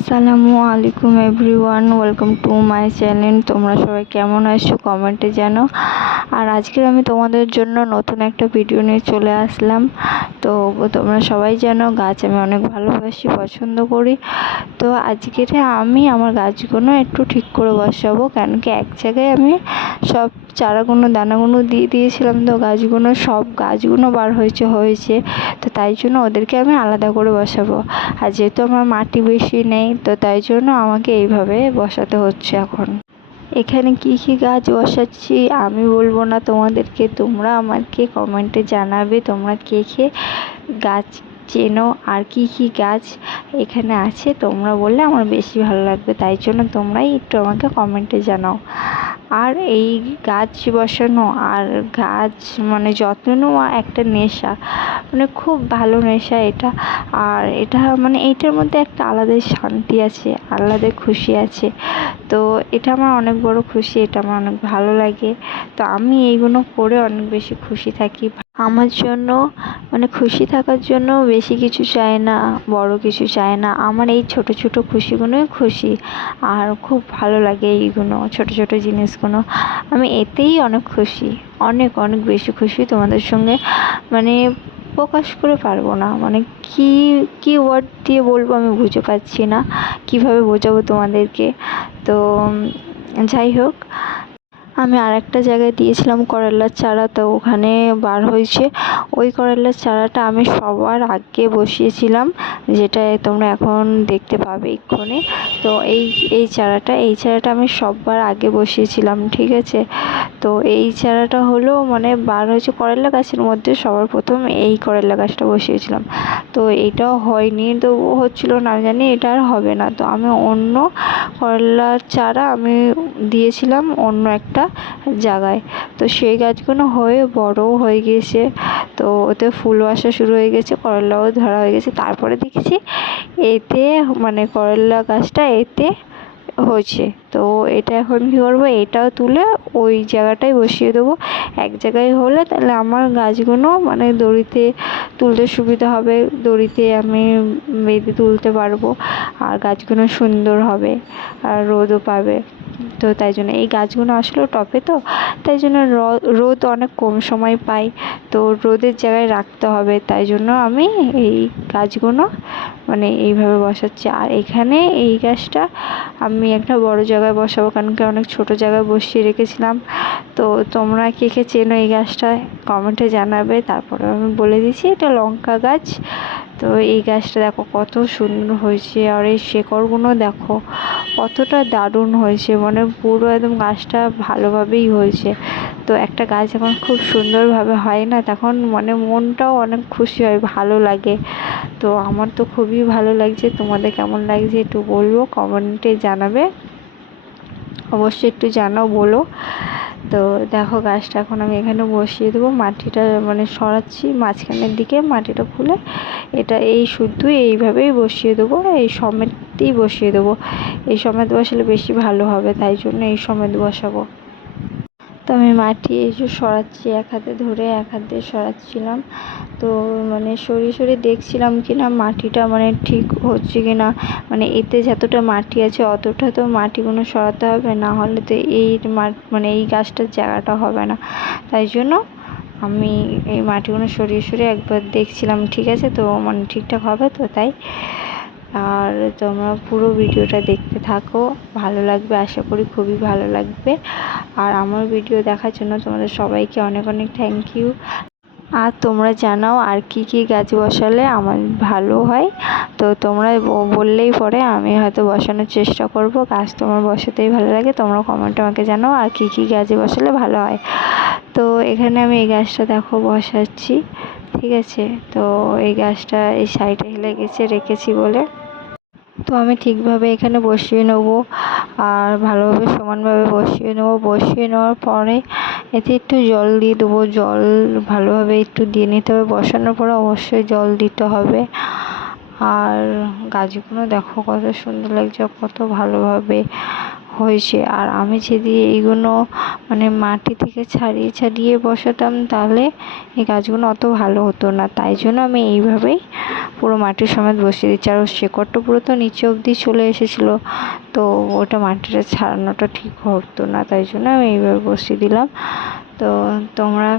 আসসালামু আলাইকুম everyone, welcome to my channel. তোমরা সবাই কেমন আছো কমেন্টে জানো। আর আজকের আমি তোমাদের জন্য নতুন একটা ভিডিও নিয়ে চলে আসলাম। তো তোমরা সবাই জানো গাছ আমি অনেক ভালোবাসি, পছন্দ করি। তো আজকে আমি আমার গাছগুলো একটু ঠিক করে বসাবো, কেন কি এক জায়গায় আমি সব চারাগুলো দানাগুলো দিয়ে দিয়েছিলাম। তো সব গাছগুলো বার হয়েছে, তো তাই জন্য ওদেরকে আমি আলাদা করে বসাবো। আর যেহেতু আমার মাটি বেশি নেই, তো তাই জন্য আমাকে এইভাবে বসাতে হচ্ছে। এখন এখানে কি কি গাছ বসাচ্ছি আমি বলবো না তোমাদেরকে, তোমরা আমাকে কমেন্টে জানাবে তোমরা কে কে গাছ চেনো আর কি কি গাছ এখানে আছে। তোমরা বললে আমার বেশি ভালো লাগবে, তাই জন্য তোমরাই একটু আমাকে কমেন্টে জানাও। আর এই গাছ বসানো আর গাছ যত্ন নেওয়া একটা নেশা, খুব ভালো নেশা এটা। আর এটা এইটার মধ্যে একটা আলাদাই শান্তি আছে, আলাদা খুশি আছে। তো এটা আমার অনেক বড় খুশি, এটা আমার অনেক ভালো লাগে। তো আমি এইগুলো করে অনেক বেশি খুশি থাকি। আমার জন্য খুশি থাকার জন্য বেশি কিছু চাই না, বড় কিছু চাই না। আমার এই ছোট ছোট খুশিগুলোই খুশি, আর খুব ভালো লাগে এইগুলো ছোট ছোট জিনিসগুলো। আমি এতেই অনেক খুশি, অনেক অনেক বেশি খুশি। তোমাদের সঙ্গে প্রকাশ করে পারবো না, কি কি ওয়ার্ড দিয়ে বলবো আমি বুঝে পাচ্ছি না, কিভাবে বোঝাবো তোমাদেরকে। তো যাই হোক, আমি আর একটা জায়গায় দিয়েছিলাম করলার চারা, তো ওখানে বার হয়েছে। ওই করলার চারাটা আমি সবার আগে বসিয়েছিলাম, যেটা তোমরা এখন দেখতে পাবে এক্ষুনি। তো এই চারাটা আমি সবার আগে বসিয়েছিলাম, ঠিক আছে। তো এই চারাটা হলো বার হয়েছে করলা গাছের মধ্যে, সবার প্রথম এই করলা গাছটা বসিয়েছিলাম। তো এটাও হয়নি, তো হচ্ছিল না, আমি জানি এটা আর হবে না। তো আমি অন্য করলার চারা আমি দিয়েছিলাম অন্য একটা জায়গায়। তো সেই গাছগুলো হয়ে বড়ও হয়ে গিয়েছে, তো ওতে ফুলও আসা শুরু হয়ে গেছে, করলাও ধরা হয়ে গেছে। তারপরে দেখছি এতে করলা গাছটা এতে হয়েছে। তো এটা এখন কী করবো, এটাও তুলে ওই জায়গাটায় বসিয়ে দেবো। এক জায়গায় হলে তাহলে আমার গাছগুলো দড়িতে তুলতে সুবিধা হবে, দড়িতে আমি বেঁধে তুলতে পারবো, আর গাছগুলো সুন্দর হবে আর রোদও পাবে। তো তাই জন্য এই গাছগুলো আসলে টবে, তো তাই জন্য রোদ অনেক কম সময় পাই, তো রোদের জায়গায় রাখতে হবে। তাই জন্য আমি এই গাছগুলো এইভাবে বসাচ্ছি। আর এখানে এই গাছটা আমি একটা বড় জায়গায় বসাবো, কারণ কি অনেক ছোট জায়গায় বসিয়ে রেখেছিলাম। তো তোমরা কে কে চেনো এই গাছটা কমেন্টে জানাবে। তারপরে আমি বলে দিচ্ছি এটা লঙ্কা গাছ। তো এই গাছটা দেখো কত সুন্দর হয়েছে, আর এই শেকড়গুলো দেখো কতটা দারুণ হয়েছে, পুরো একদম গাছটা ভালোভাবেই হয়েছে। তো একটা গাছ যখন খুব সুন্দরভাবে হয় না, তখন মনটাও অনেক খুশি হয়, ভালো লাগে। তো আমার তো খুবই ভালো লাগছে, তোমাদের কেমন লাগছে একটু বলবো, কমেন্টে জানাবে, অবশ্যই একটু জানাও, বলো। তো দেখো গাছটা এখন আমি এখানে বসিয়ে দেবো, মাটিটা সরাচ্ছি মাঝখানের দিকে, মাটিটা খুলে এটা এই শুধু এইভাবেই বসিয়ে দেবো, এই সমেতই বসিয়ে দেবো। এই সমেত বসালে বেশি ভালো হবে, তাই জন্য এই সমেত বসাবো। তো আমি মাটি এই যে সরাচ্ছি, এক হাতে ধরে এক হাত দিয়ে সরাচ্ছিলাম। তো সরিয়ে সরিয়ে দেখছিলাম কিনা মাটিটা ঠিক হচ্ছে কিনা, এতে যতটা মাটি আছে অতটা তো মাটিগুলো সরাতে হবে, না হলে তো এই এই গাছটার জায়গাটা হবে না। তাই জন্য আমি এই মাটিগুলো সরিয়ে সরিয়ে একবার দেখছিলাম ঠিক আছে তো, ঠিকঠাক হবে তো, তাই। আর তোমরা পুরো ভিডিওটা দেখতে থাকো, ভালো লাগবে আশা করি, খুবই ভালো লাগবে। আর আমার ভিডিও দেখার জন্য তোমাদের সবাইকে অনেক অনেক থ্যাংক ইউ। আর তোমরা জানাও আর কি কি গাছ বসালে আমার ভালো হয়, তো তোমরা বললেই পরে আমি হয়তো বসানোর চেষ্টা করব। গাছ তোমার বসাতেই ভালো লাগে, তোমরা কমেন্টে আমাকে জানাও আর কি কি গাছ বসালে ভালো হয়। তো এখানে আমি এই গাছটা দেখো বসাচ্ছি, ঠিক আছে। তো এই গাছটা এই সাইডে হেলে গেছে রেখেছি বলে, তো আমি ঠিকভাবে এখানে বসিয়ে নেব, আর ভালোভাবে সমানভাবে বসিয়ে নেব। বসিয়ে নেওয়ার পরে এতে একটু জল দিয়ে দেবো, জল ভালোভাবে একটু দিয়ে নিতে হবে। বসানোর পরে অবশ্যই জল দিতে হবে। আর গাছগুলো দেখো কত সুন্দর লাগছে, কত ভালোভাবে হয়েছে। আর আমি যদি এইগুলো মানে মাটি থেকে ছাড়িয়ে ছাড়িয়ে বসাতাম তাহলে এই গাছগুলো অত ভালো হতো না। তাই জন্য আমি এইভাবেই পুরো মাটির সমেত বসিয়ে দিচ্ছি। আর শেকড়টা পুরো তো নিচে অবধি চলে এসেছিলো, তো ওটা মাটিটা ছাড়ানোটা ঠিক হতো না, তাই জন্য আমি এইভাবে বসিয়ে দিলাম। তো তোমরা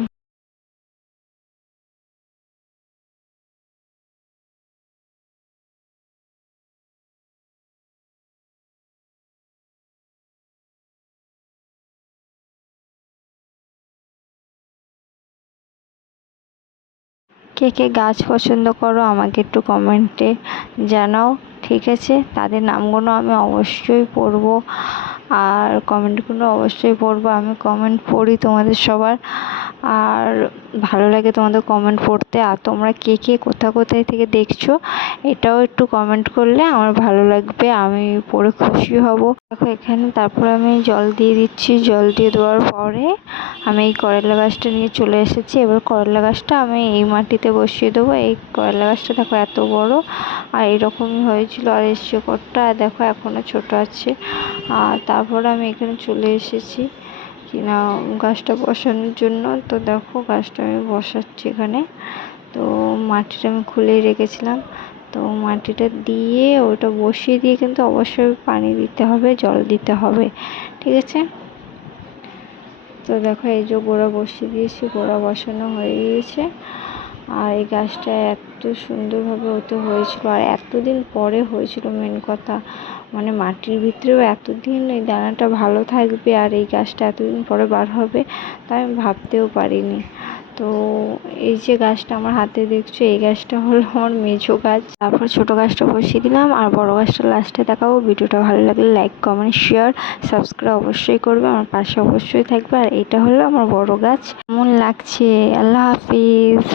কে কে গাছ পছন্দ করো আমাকে একটু কমেন্টে জানাও, ঠিক আছে? তাদের নামগুলো আমি অবশ্যই পড়বো, আর কমেন্টগুলো অবশ্যই পড়বো। আমি কমেন্ট পড়ি তোমাদের সবার, আর ভালো লাগে তোমাদের কমেন্ট পড়তে। আর তোমরা কে কে কোথায় থেকে দেখছো এটাও একটু কমেন্ট করলে আমার ভালো লাগবে, আমি পড়ে খুশি হব। দেখো এখানে তারপর আমি জল দিয়ে দিচ্ছি। জল দিয়ে দেওয়ার পরে আমি এই করলা গাছটা নিয়ে চলে এসেছি। এবার করলা গাছটা আমি এই মাটিতে বসিয়ে দেবো। এই করলা গাছটা দেখো এত বড়, আর এরকমই হয়েছিল। আর এই শেকড়টা দেখো এখনও ছোট আছে। আর তারপর আমি এখানে চলে এসেছি কিনা গাছটা বসানোর জন্য। তো দেখো গাছটা আমি বসাচ্ছি এখানে। তো মাটিটা আমি খুলেই রেখেছিলাম, তো মাটিটা দিয়ে ওটা বসিয়ে দিয়ে কিন্তু অবশ্যই পানি দিতে হবে, জল দিতে হবে, ঠিক আছে? তো দেখো এই যে গোড়া বসিয়ে দিয়েছি, গোড়া বসানো হয়ে গিয়েছে। আর এই গাছটা এত সুন্দরভাবে হতে হয়েছিল, আর এতদিন পরে হয়েছিল। মেন কথা মানে মাটির ভিতরেও এতদিন এই দানাটা ভালো থাকবে আর এই গাছটা এতদিন পরে বার হবে তা আমি ভাবতেও পারিনি। তো এই যে গাছটা আমার হাতে দেখছো, এই গাছটা হলো আমার মেঝো গাছ। তারপর ছোট গাছটা বসিয়ে দিলাম, আর বড় গাছটা লাস্টে দেখাবো। ভিডিওটা ভালো লাগলে লাইক, কমেন্ট, শেয়ার, সাবস্ক্রাইব অবশ্যই করবে, আমার পাশে অবশ্যই থাকবে। আর এটা হলো আমার বড় গাছ। কেমন লাগছে? আল্লাহ হাফিজ।